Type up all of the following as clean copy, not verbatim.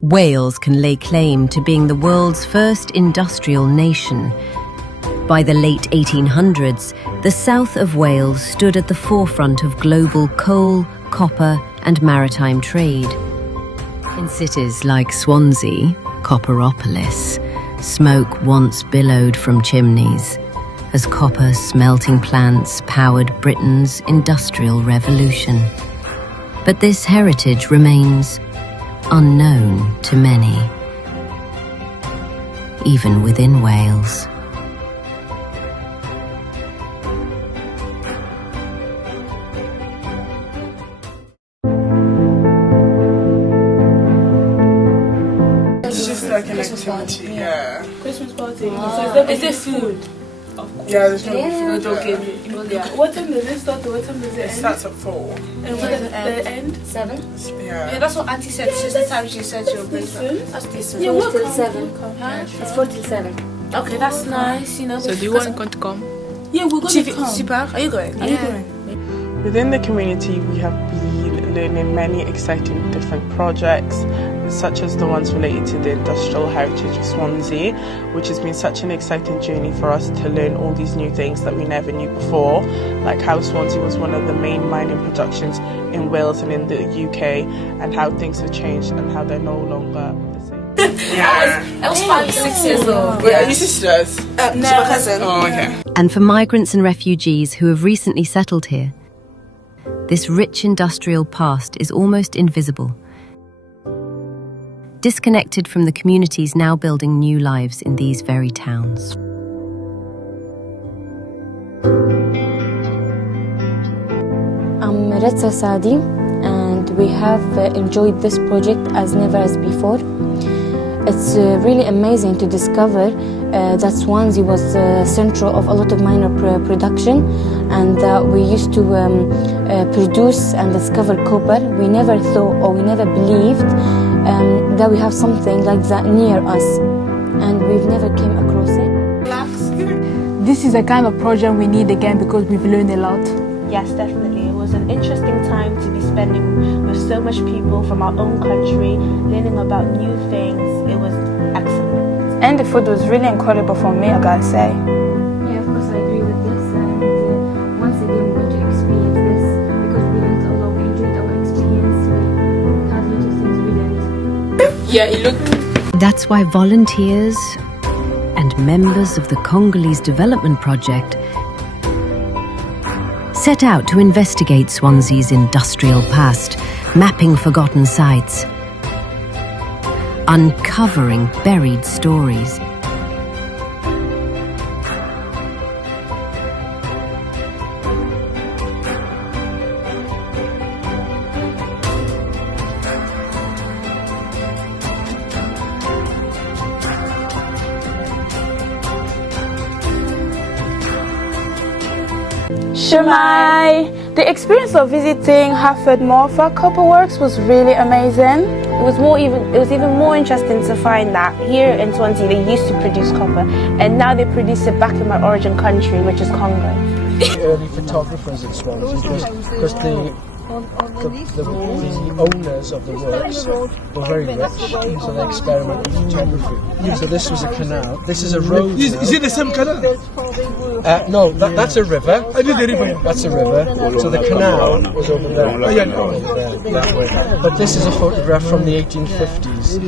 Wales can lay claim to being the world's first industrial nation. By the late 1800s, the south of Wales stood at the forefront of global coal, copper, and maritime trade. In cities like Swansea, Copperopolis, smoke once billowed from chimneys, as copper smelting plants powered Britain's industrial revolution. But this heritage remains unknown to many, even within Wales. It's just like an activity, yeah. Christmas party. So is there food? Yeah, there's no food. What time does it start? What time does it end? It starts at 4. And what does it end? 7. Yeah. That's what Auntie said. She's the time she said she'll bring Soon? That's decent. Yeah, 4 we'll till 7. Huh? It's 4 till 7. Okay, that's nice, you know. So do you want to come? Yeah, we're going to come. Super. Are you going? Are you going? Within the community, we have been learning many exciting different projects, such as the ones related to the industrial heritage of Swansea, which has been such an exciting journey for us to learn all these new things that we never knew before, like how Swansea was one of the main mining productions in Wales and in the UK, and how things have changed and how they're no longer the same. I was 5 or 6 years old. Wait, are you sisters? No, she's my cousin. Oh, okay. And for migrants and refugees who have recently settled here, this rich industrial past is almost invisible, disconnected from the communities now building new lives in these very towns. I'm Retsa Sadi, and we have enjoyed this project as never as before. It's really amazing to discover that Swansea was the center of a lot of minor production, and that we used to produce and discover copper. We never thought, or we never believed that we have something like that near us, and we've never came across it. This is the kind of project we need again because we've learned a lot. Yes, definitely. It was an interesting time to be spending with so much people from our own country, learning about new things. It was excellent. And the food was really incredible for me, I gotta say. Yeah, of course I agree with this, and once again we want to experience this because we learned a lot, we enjoyed our experience, we had little things we learned. Yeah, it looked. That's why volunteers and members of the Congolese Development Project set out to investigate Swansea's industrial past, mapping forgotten sites, uncovering buried stories. Shemai! The experience of visiting Harford Moor for Copper Works was really amazing. It was even more interesting to find that here in Swansea they used to produce copper, and now they produce it back in my origin country, which is Congo. Early photographers in Swansea because the owners of the works were very rich, so they experimented with photography. So this was a canal. This is a road. Is it the same canal? No, that's a river. I did the river. That's a river. So the canal was over there. That way. But this is a photograph from the 1850s,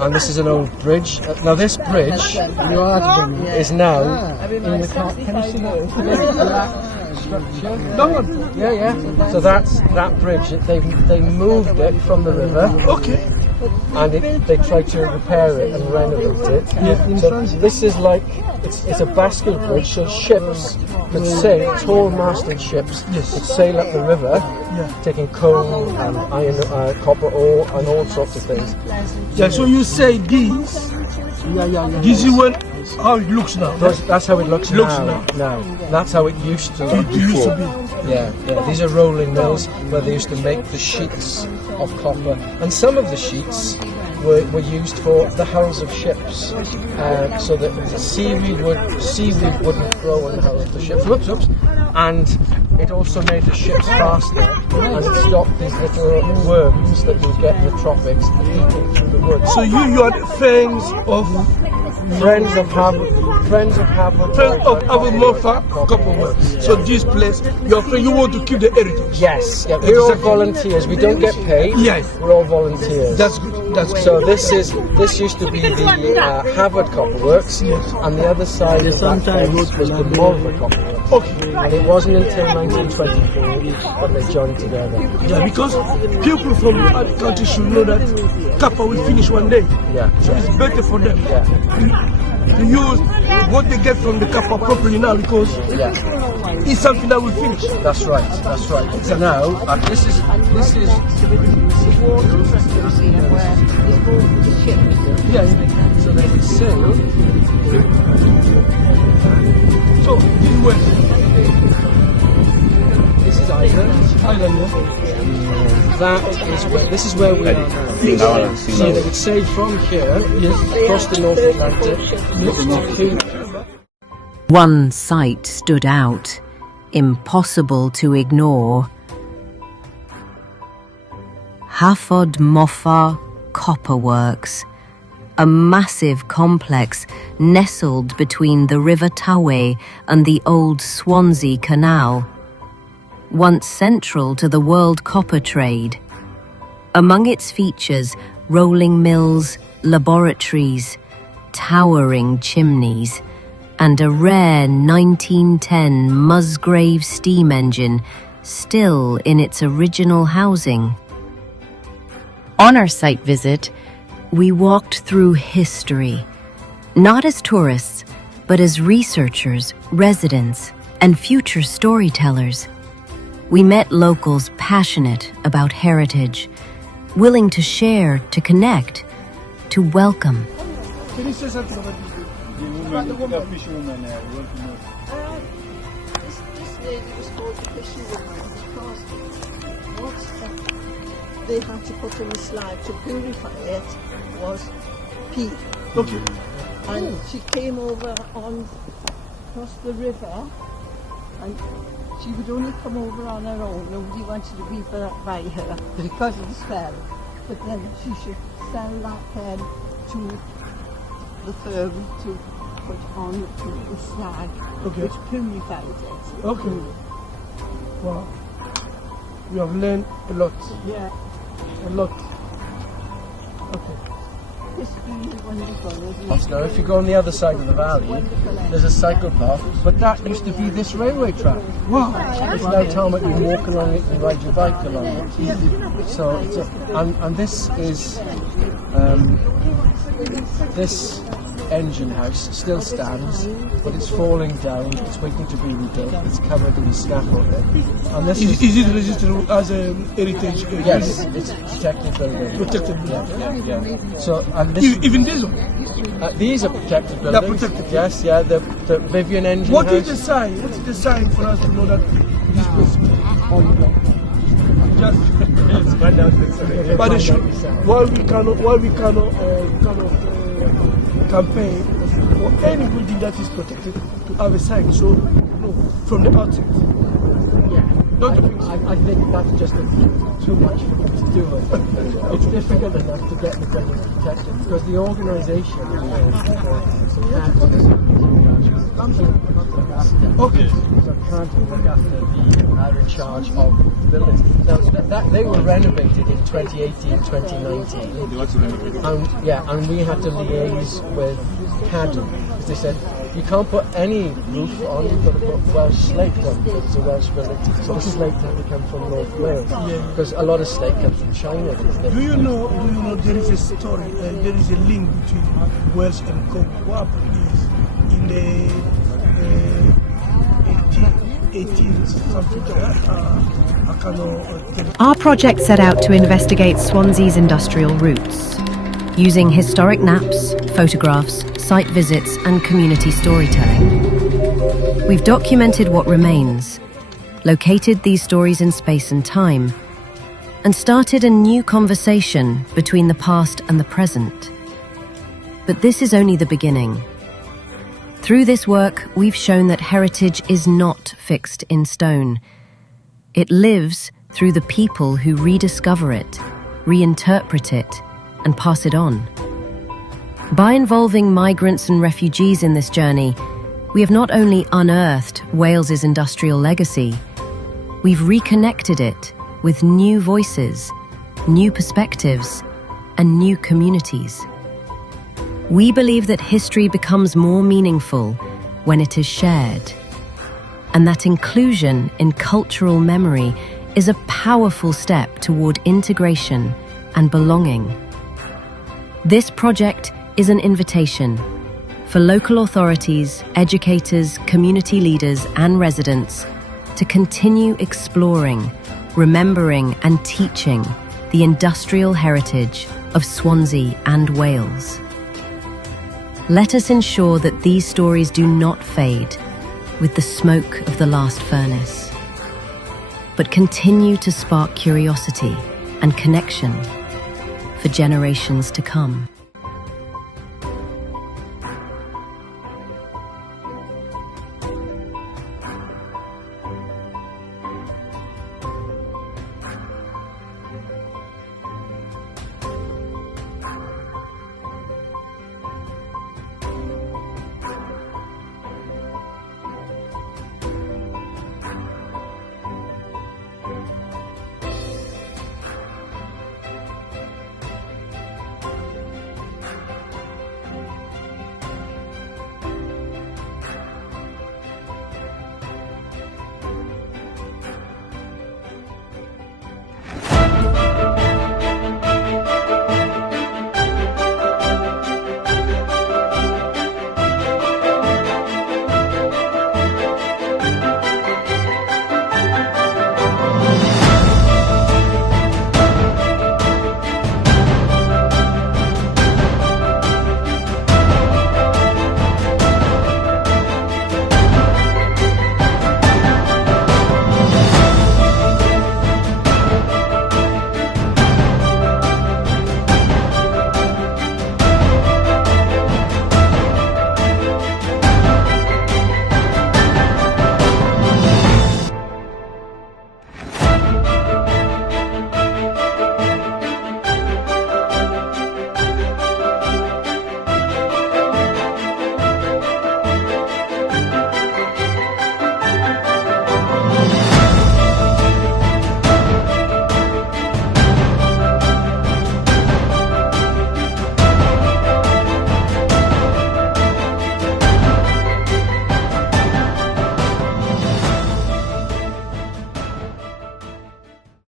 and this is an old bridge. Now this bridge is now in the. Can you see that? Yeah. So that's that bridge. They moved it from the river. Okay. and they tried to repair it and renovate it. So this is like, it's a bascule bridge, so ships could sail, tall masted ships could sail up the river, taking coal and iron, copper ore and all sorts of things. Yeah, so you say this is how it looks now. That's how it looks now. That's how it used to look before. Yeah. These are rolling mills where they used to make the sheets of copper, and some of the sheets were used for the hulls of ships, so that the seaweed wouldn't grow on the hulls of the ships. Whoops. And it also made the ships faster, and it stopped these little worms that you get in the tropics eating through the wood. So you are the friends of Mofa Copper Works. So this place, your friend, you want to keep the heritage. Yes, we're all volunteers. We don't get paid. Yes, we're all volunteers. That's good. So this used to be the Harvard Copper Works, and the other side of that fence was the Malva Copper Works. Okay. And it wasn't until 1924 that they joined together. Yeah, because people from the other country should know that copper will finish one day. Yeah. So it's better for them to use what they get from the copper properly now, because it's something that will finish. That's right. So now, this is so they can sail. So this way. This is Island. This is where we are now. So they would sail from here, across the North Atlantic. One sight stood out, impossible to ignore. Hafod Mofa Copper Works, a massive complex nestled between the River Tawe and the old Swansea Canal, once central to the world copper trade. Among its features, rolling mills, laboratories, towering chimneys, and a rare 1910 Musgrave steam engine still in its original housing. On our site visit, we walked through history, not as tourists, but as researchers, residents, and future storytellers. We met locals passionate about heritage, willing to share, to connect, to welcome. Can you say something about this? The fisherwoman. This lady was called the fisherwoman because what they had to put in the slag to purify it was peat. Okay. And she came over across the river, and she would only come over on her own. Nobody wanted to be by her because of the smell. But then she should sell that to the firm to put on to the slag, which purified it. Okay. Wow. We have learned a lot. Yeah. A lot. Okay. Now, if you go on the other side of the valley, there's a cycle path, but that used to be this railway track. Wow. It's now tarmac, you walk along it and ride your bike along it. So, and this is, this engine house still stands, but it's falling down, it's waiting to be rebuilt, it's covered in scaffolding. And this is it registered as a heritage? Yes, it's protected building. Protected building. Yeah. So, and this even this one? These are protected buildings. They're protected. Yes, the Vivian engine What house. is the sign? What is the sign for us to know that this place is just but it should, while we cannot campaign for any building that is protected to have a sign, so from the outset. Yeah. Don't you think so? I think that's just too much for them to do. It's difficult enough to get the buildings protected because the organisation okay. So can't look after are in charge of buildings. Now they were renovated in 2018, 2019. And we had to liaise with CADU because they said You can't put any roof on, you've got to put Welsh slate on. It's a Welsh village. So the slate had to come from North Wales. Because a lot of slate comes from China these days. Do you know there is a story, there is a link between Welsh and Congo. What is in the 18th something like that? I cannot Our project set out to investigate Swansea's industrial roots, using historic maps, photographs, site visits and community storytelling. We've documented what remains, located these stories in space and time, and started a new conversation between the past and the present. But this is only the beginning. Through this work, we've shown that heritage is not fixed in stone. It lives through the people who rediscover it, reinterpret it, and pass it on. By involving migrants and refugees in this journey, we have not only unearthed Wales's industrial legacy, we've reconnected it with new voices, new perspectives, and new communities. We believe that history becomes more meaningful when it is shared, and that inclusion in cultural memory is a powerful step toward integration and belonging. This project is an invitation for local authorities, educators, community leaders, and residents to continue exploring, remembering, and teaching the industrial heritage of Swansea and Wales. Let us ensure that these stories do not fade with the smoke of the last furnace, but continue to spark curiosity and connection for generations to come.